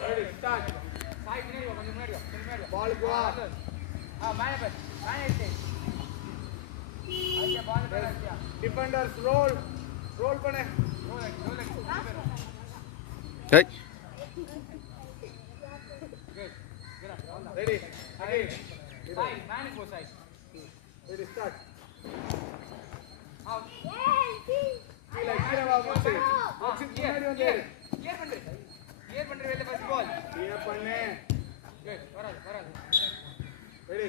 Ready, start. Sai பின்னாடி வா, கொஞ்சம் முன்னாடி வா, கொஞ்சம் முன்னாடி வா. Ball go up. மேலே பாரு, மேலே எடுத்து. ஐயா பால் பேர் ஐயா. Defenders roll. Roll பண்ணு. ரோல் அடி. சரி Ready. Again. சாய் மேலே போ சாய். Ready, start. அவுட். கீழே வா box. Box முன்னாடி வந்து. கிளியர் பண்ணு. கிளியர் பண்ணு வெளில ஃபர்ஸ்ட் பால். Clear பண்ணு. குட், வராது. Ready.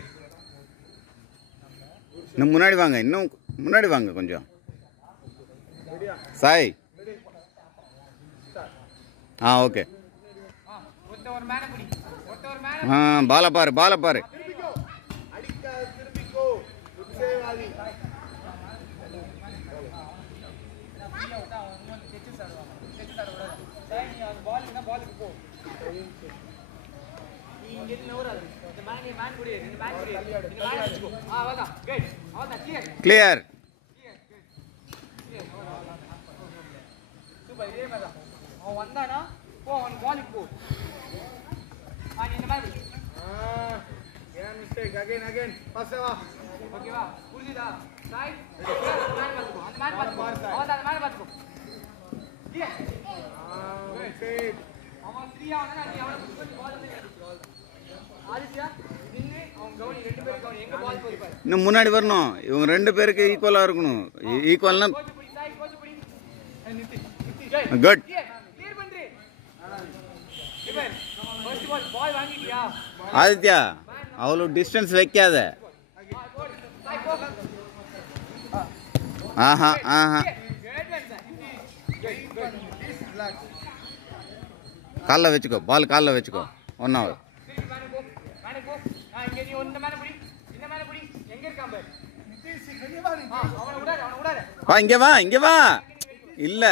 இன்னும் முன்னாடி வாங்க, இன்னும் முன்னாடி வாங்க கொஞ்சம். Ready. Sai Ready. Start. Okay. ஒருத்த ஒரு மேலே பிடி. ஒருத்த ஒரு மேலே. பாலை பாரு. திரும்பிக்கோ. அடிக்காத திரும்பிக்கோ. உச்சேவாதி. பாலுக்கு போ. நீ இங்க இருந்து நவராது. இந்த மேன் குடி, இந்த மேன் குடி. இந்த மேன் வச்சுக்கோ. அவ்வளவுதான். குட். அவ்வளவுதான். கிளியர். கிளியர். சூப்பர். இதே மாதிரி தான். அவன் வந்தானா போ, அவன் பாலுக்கு போ. நீ இந்த மாதிரி பிடி. Yeah, mistake. Again. Pass வா. ஓகேவா? புரியுதா? சாய். மேன் பாத்துக்கோ. அந்த மேன் பாத்துக்கோ. அவ்வளவுதான், அந்த மேன் பாத்துக்கோ. கிளியர். Mistake. அவன் ஃப்ரீயா வந்தா நீ அவனை புஷ் பண்ணி பால் பண்ணி அடிச்சு. ஆதித்யா நின்னு அவன் கவுனி, ரெண்டு பேரும் கவுனி. எங்க பால் போகுது பாரு. இன்னும் முன்னாடி வரணும். இவங்க 2 பேருக்கு ஈக்குவலாக இருக்கணும். ஈக்குவல்னா கோச்சு பிடி, சாய் கோச்சு பிடி. நித்தி. குட். கிளியர் பண்றே. இவன் ஃபர்ஸ்ட் பால் வாங்கிட்டியா? ஆதித்யா அவ்வளோ டிஸ்டன்ஸ் வைக்காத. போடு. சாய் போ. ஆஹா குட் ஒன் சார். குட். காலில் வச்சுக்கோ, பால் காலில் வச்சுக்கோ. 1 hour. சரி மேலே போ. இங்க நீ இந்த மேலே பிடி. இந்த மேலே பிடி. எங்க இருக்கான் பாரு. அவனை விடாத. இங்கே வா இல்லை.